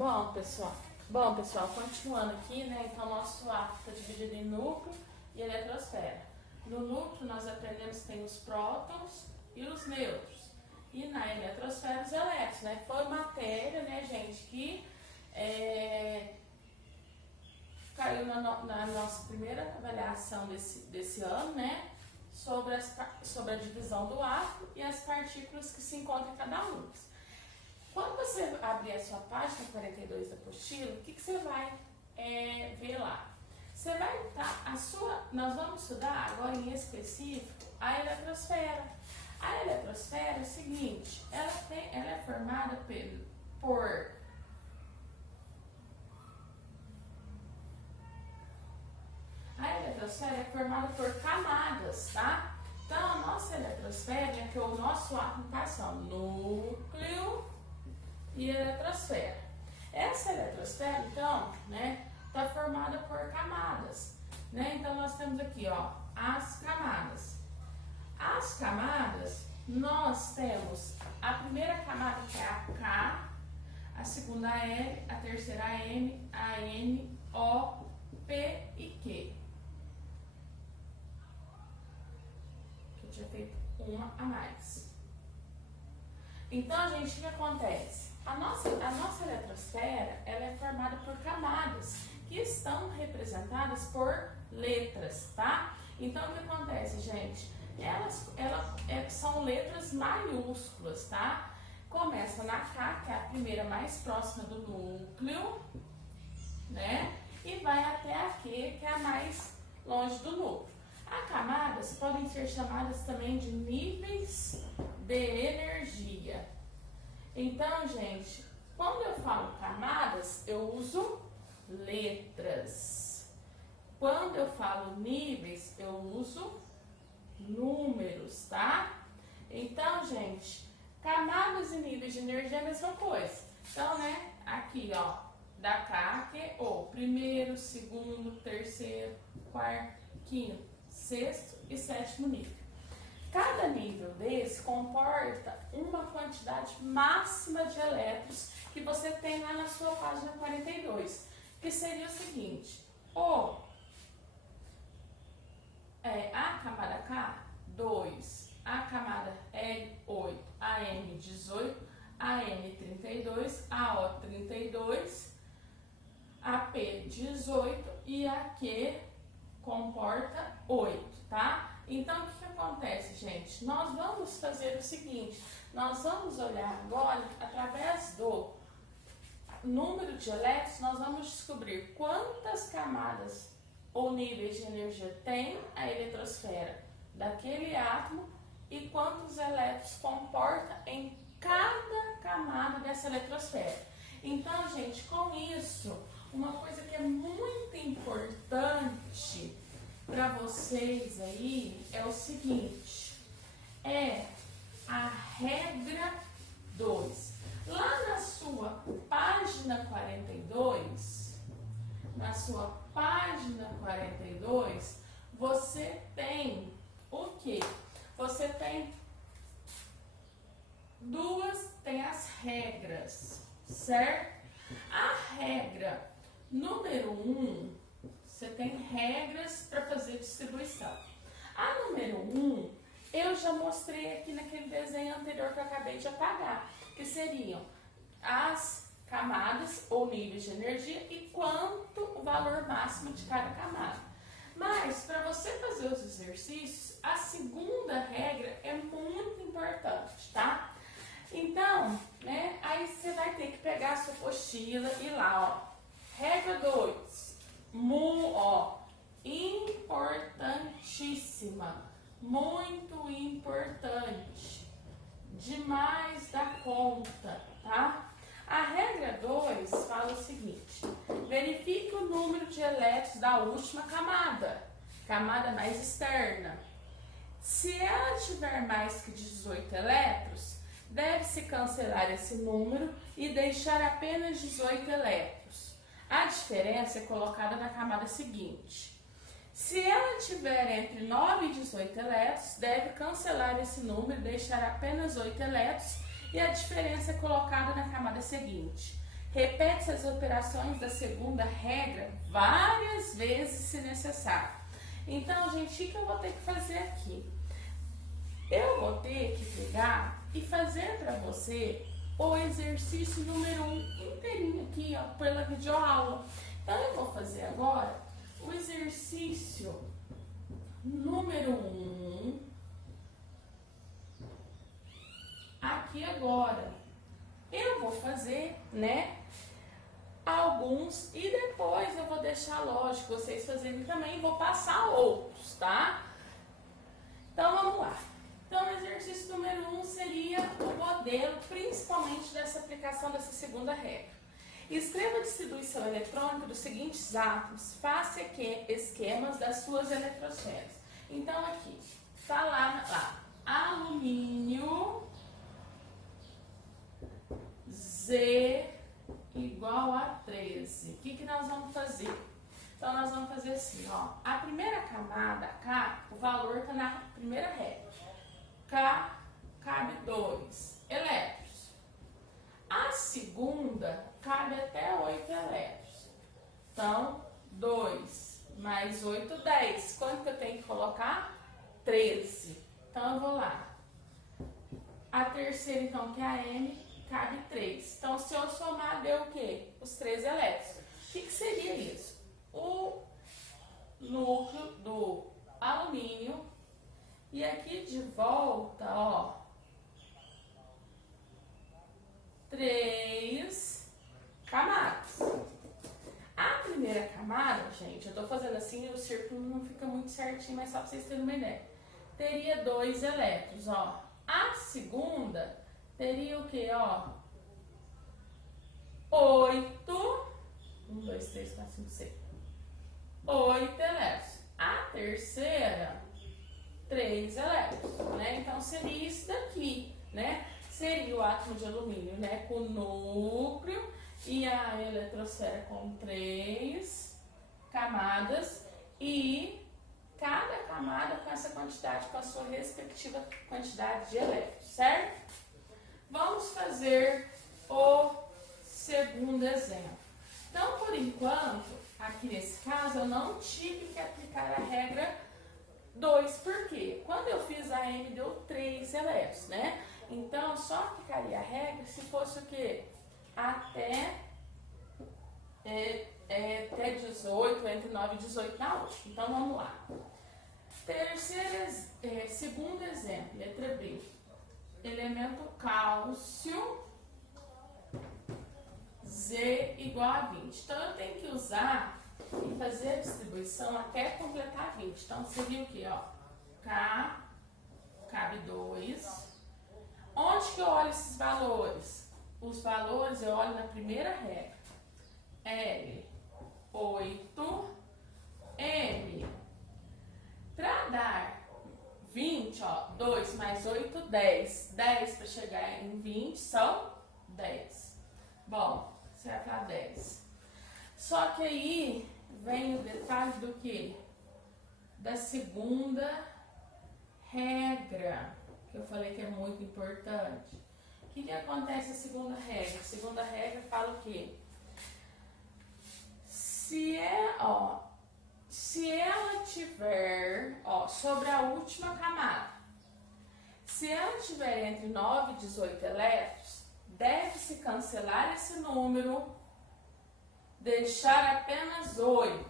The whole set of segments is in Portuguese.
Bom, pessoal, continuando aqui, né? Então, nosso átomo está dividido em núcleo e eletrosfera. No núcleo, nós aprendemos que tem os prótons e os nêutrons. E na eletrosfera, os elétrons, né? Foi matéria, né, gente, que caiu na nossa primeira avaliação desse ano, né? Sobre a divisão do átomo e as partículas que se encontram em cada um. Quando você abrir a sua página 42 da apostila, o que você vai ver lá? Você vai nós vamos estudar agora em específico a eletrosfera. A eletrosfera é o seguinte, ela é formada por camadas, tá? Então, a nossa eletrosfera é que o nosso átomo passa núcleo e eletrosfera. Essa eletrosfera, então, né, está formada por camadas, né? Então, nós temos aqui, ó, as camadas. As camadas, nós temos a primeira camada que é a K, a segunda a L, a terceira a M, a N, O, P e Q. Que eu tinha feito uma a mais. Então, gente, o que acontece? A nossa eletrosfera, ela é formada por camadas que estão representadas por letras, tá? Então, o que acontece, gente? Elas são letras maiúsculas, tá? Começa na K, que é a primeira mais próxima do núcleo, né? E vai até a Q, que é a mais longe do núcleo. As camadas podem ser chamadas também de níveis de energia. Então, gente, quando eu falo camadas, eu uso letras. Quando eu falo níveis, eu uso números, tá? Então, gente, camadas e níveis de energia é a mesma coisa. Então, né, aqui, ó, da K, que é o primeiro, segundo, terceiro, quarto, quinto, sexto e sétimo nível. Cada nível desse comporta uma quantidade máxima de elétrons que você tem lá na sua página 42, que seria o seguinte: a camada K, 2, a camada L, 8, a M, 18, a N, 32, a O, 32, a P, 18 e a Q comporta 8, tá? Então, o que acontece, gente? Nós vamos fazer o seguinte, nós vamos olhar agora, através do número de elétrons, nós vamos descobrir quantas camadas ou níveis de energia tem a eletrosfera daquele átomo e quantos elétrons comporta em cada camada dessa eletrosfera. Então, gente, com isso, uma coisa que é muito importante para vocês aí é o seguinte, é a regra 2. Lá na sua página 42, você tem o quê? Você tem tem as regras, certo? A regra número 1, você tem regras para fazer distribuição. A número 1, eu já mostrei aqui naquele desenho anterior que eu acabei de apagar, que seriam as camadas ou níveis de energia e quanto o valor máximo de cada camada. Mas, para você fazer os exercícios, a segunda regra é muito importante, tá? Então, né, aí você vai ter que pegar a sua apostila e lá, ó, regra 2, importantíssima, muito importante, demais da conta, tá? A regra 2 fala o seguinte: verifique o número de elétrons da última camada mais externa. Se ela tiver mais que 18 elétrons, deve-se cancelar esse número e deixar apenas 18 elétrons. A diferença é colocada na camada seguinte. Se ela tiver entre 9 e 18 elétrons, deve cancelar esse número e deixar apenas 8 elétrons, e a diferença é colocada na camada seguinte. Repete essas operações da segunda regra várias vezes se necessário. Então, gente, o que eu vou ter que fazer aqui? Eu vou ter que pegar e fazer para você o exercício número 1 inteirinho aqui, ó, pela videoaula. Então, eu vou fazer agora o exercício número 1 aqui agora. Eu vou fazer, né, alguns e depois eu vou deixar, lógico, vocês fazerem também, vou passar outros, tá? Então, vamos lá. Então, o exercício número 1 seria o modelo, principalmente dessa aplicação dessa segunda regra. Escreva a distribuição eletrônica dos seguintes átomos, faça esquemas das suas eletrosferas. Então, aqui, tá lá, alumínio, Z igual a 13. O que nós vamos fazer? Então, nós vamos fazer assim, ó. A primeira camada, K, o valor está na primeira regra. K cabe 2 elétrons. A segunda cabe até 8 elétrons. Então, 2 mais 8, 10. Quanto que eu tenho que colocar? 13. Então, eu vou lá. A terceira, então, que é a M, cabe 3. Então, se eu somar, deu o quê? Os 3 elétrons. O que seria isso? O núcleo do alumínio. E aqui de volta, ó, 3 camadas. A primeira camada, gente, eu tô fazendo assim, o círculo não fica muito certinho, mas só pra vocês terem uma ideia. Teria 2 elétrons, ó. A segunda teria o que, ó? 8. 1, 2, 3, 4, 5, 6. 8 elétrons. A terceira, 3 elétrons, né? Então, seria isso daqui, né? Seria o átomo de alumínio, né? Com núcleo e a eletrosfera com 3 camadas e cada camada com essa quantidade, com a sua respectiva quantidade de elétrons, certo? Vamos fazer o segundo exemplo. Então, por enquanto, aqui nesse caso, eu não tive que aplicar a regra 2, por quê? Quando eu fiz a M, deu 3 elétrons, né? Então, só aplicaria a regra se fosse o quê? Até 18, entre 9 e 18 na outra. Então, vamos lá. Segundo exemplo, letra B. Elemento cálcio, Z igual a 20. Então, eu tenho que usar e fazer a distribuição até completar 20. Então, seria o quê? Ó, K cabe 2. Onde que eu olho esses valores? Os valores eu olho na primeira regra. L, 8, M. Para dar 20, ó, 2 mais 8, 10. 10 para chegar em 20 são 10. Bom, você vai falar 10. Só que aí vem o detalhe do que? Da segunda regra, que eu falei que é muito importante. O que acontece na segunda regra? A segunda regra fala o quê? Se ela tiver, ó, sobre a última camada, se ela tiver entre 9 e 18 elétrons, deve-se cancelar esse número, deixar apenas 8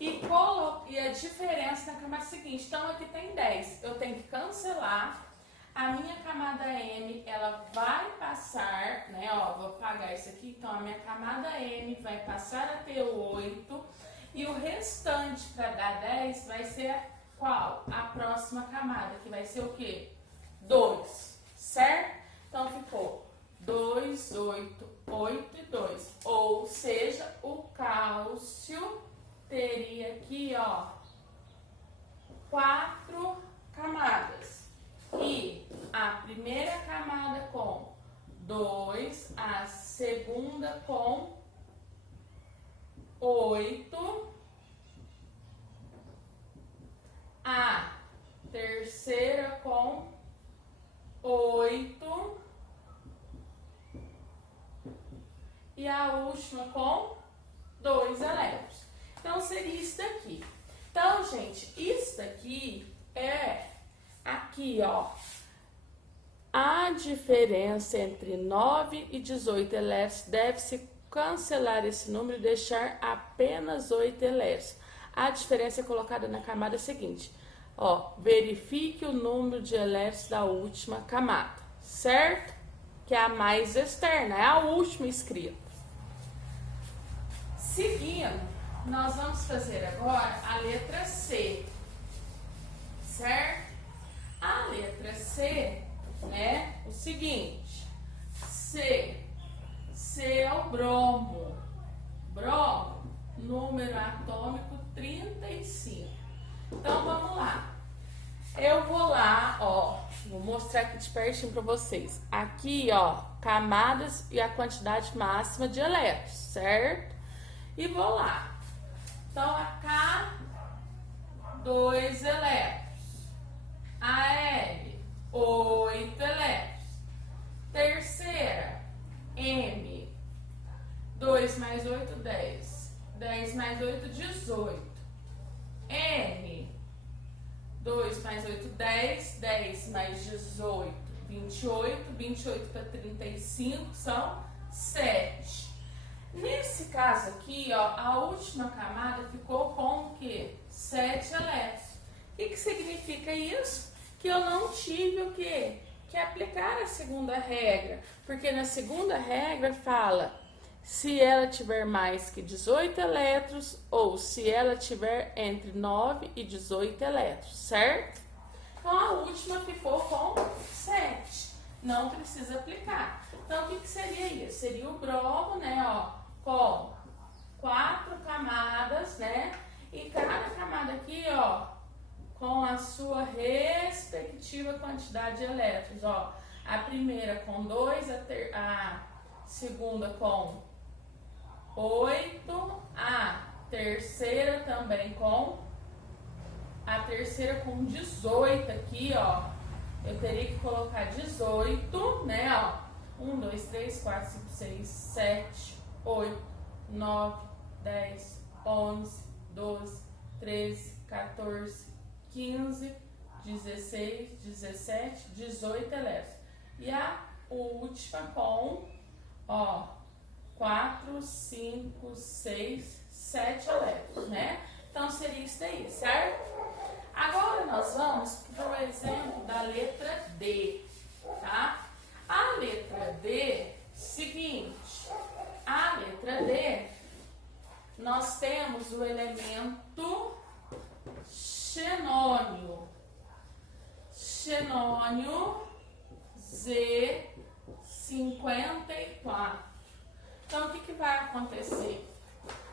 e a diferença na camada seguinte. Então, aqui tem 10, eu tenho que cancelar. A minha camada M, ela vai passar, né, ó, vou apagar isso aqui, então a minha camada M vai passar a ter 8 e o restante para dar 10 vai ser qual? A próxima camada, que vai ser o quê? 2, certo? Então ficou 2, 8, 8 e 2, ou seja, o cálcio teria aqui, ó, 4 camadas. E a primeira camada com 2, a segunda com 8, a terceira com 8 e a última com 2 elétrons. Então, seria isso daqui. Então, gente, isso daqui é aqui, ó. A diferença entre 9 e 18 elétrons deve-se cancelar esse número e deixar apenas 8 elétrons. A diferença é colocada na camada seguinte. Ó, verifique o número de elétrons da última camada, certo? Que é a mais externa, é a última escrita. Seguindo, nós vamos fazer agora a letra C, certo? A letra C é o seguinte, C é o bromo, número atômico 35. Então, vamos lá. Eu vou lá, ó, vou mostrar aqui de pertinho para vocês. Aqui, ó, camadas e a quantidade máxima de elétrons, certo? E vou lá. Então, a K, 2 elétrons. A L, 8 elétrons. Terceira, M, 2 mais 8, 10. 10 mais 8, 18. N, 2 mais 8, 10. 10 mais 18, 28. 28 para 35 são 7. Nesse caso aqui, ó, a última camada ficou com o quê? 7 elétrons. O que significa isso? Que eu não tive o quê? Que aplicar a segunda regra. Porque na segunda regra fala se ela tiver mais que 18 elétrons ou se ela tiver entre 9 e 18 elétrons, certo? Então, a última ficou com 7. Não precisa aplicar. Então, o que seria isso? Seria o bromo, né, ó, com 4 camadas, né? E cada camada aqui, ó, com a sua respectiva quantidade de elétrons, ó. A primeira com 2, a segunda com 8, a terceira também com 18 aqui, ó. Eu teria que colocar 18, né, ó. 1, 2, 3, 4, 5, 6, 7, 8, 9, 10, 11, 12, 13, 14, 15, 16, 17, 18 elétrons. E a última com, ó, 4, 5, 6, 7 elétrons, né? Então, seria isso daí, certo? Agora, nós vamos para o exemplo da letra D, tá? A letra D, seguinte, a letra D, nós temos o elemento xenônio. Xenônio Z54. Então, o que vai acontecer?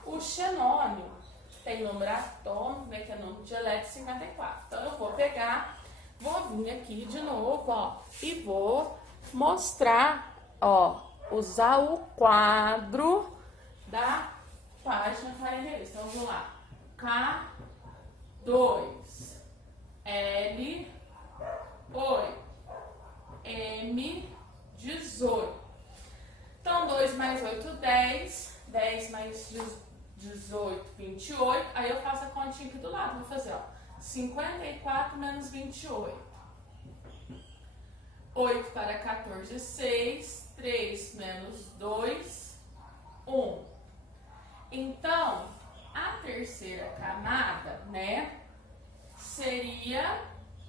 O xenônio tem número atômico, né, que é número de elétrons 54. Então, eu vou pegar, vou vir aqui de novo, ó, e vou mostrar, ó, usar o quadro da página 42. Então, vamos lá. K2, L8, M18. Então, 2 mais 8, 10. 10 mais 18, 28. Aí eu faço a continha aqui do lado. Vou fazer, ó, 54 menos 28. 8 para 14, 6. 3 menos 2, 1. Então, a terceira camada, né, seria,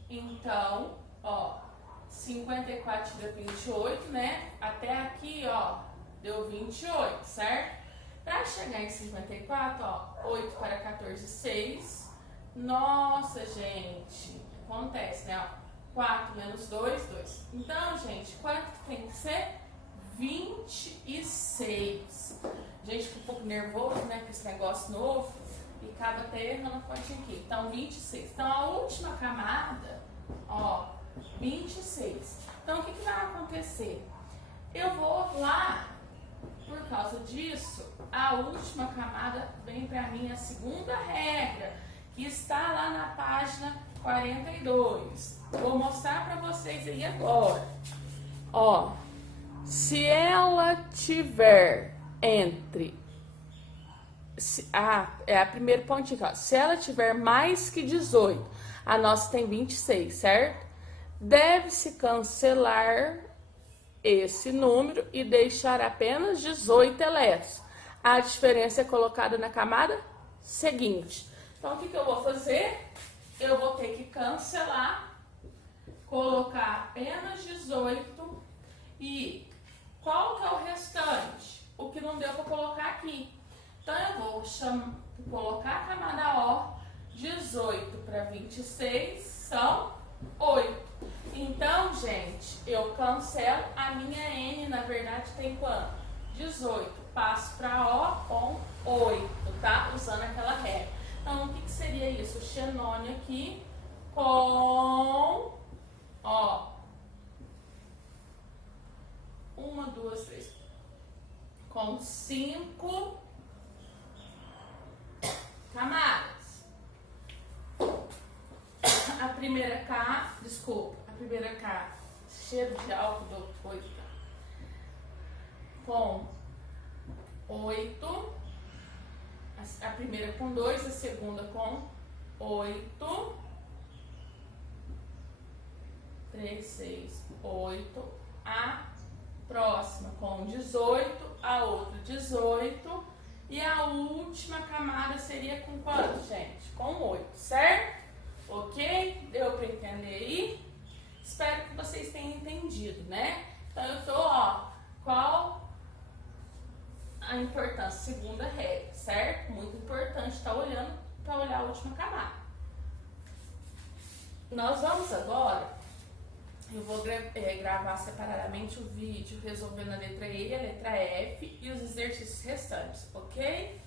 então, ó, 54 tira 28, né, até aqui, ó, deu 28, certo? Para chegar em 54, ó, 8 para 14, 6. Nossa, gente, acontece, né, ó, 4 menos 2, 2. Então, gente, quanto que tem que ser? 26. Gente, fica um pouco nervoso, né, com esse negócio novo e acaba até errando a continha aqui. Então, 26. Então, a última camada, ó, 26. Então, o que vai acontecer? Eu vou lá, por causa disso, a última camada vem para mim a segunda regra, que está lá na página 42. Vou mostrar para vocês aí agora. Ó, se ela tiver entre... é a primeira pontinha, ó. Se ela tiver mais que 18, a nossa tem 26, certo? Deve-se cancelar esse número e deixar apenas 18 elétrons. A diferença é colocada na camada seguinte. Então, o que eu vou fazer? Eu vou ter que cancelar, colocar apenas 18 e qual que é o restante? O que não deu para colocar aqui. Então, eu vou colocar a camada O, 18 para 26 são 8. Então, gente, eu cancelo a minha N, na verdade tem quanto? 18. Passo para O com 8, tá? Usando aquela regra. Então, o que seria isso? O xenônio aqui com, ó, 1, 2, 3, com 5 camadas. A primeira K, cheiro de álcool do coisa, com 8, a primeira com 2, a segunda com 8, 3, 6, 8, a próxima com 18, a outra 18, e a última camada seria com quanto, gente? Com 8, certo? Ok? Deu para entender aí? Espero que vocês tenham entendido, né? Então, eu tô, ó, qual a importância? Segunda regra, certo? Muito importante estar olhando para olhar a última camada. Nós vamos agora, eu vou gravar separadamente o vídeo resolvendo a letra E, a letra F e os exercícios restantes, ok?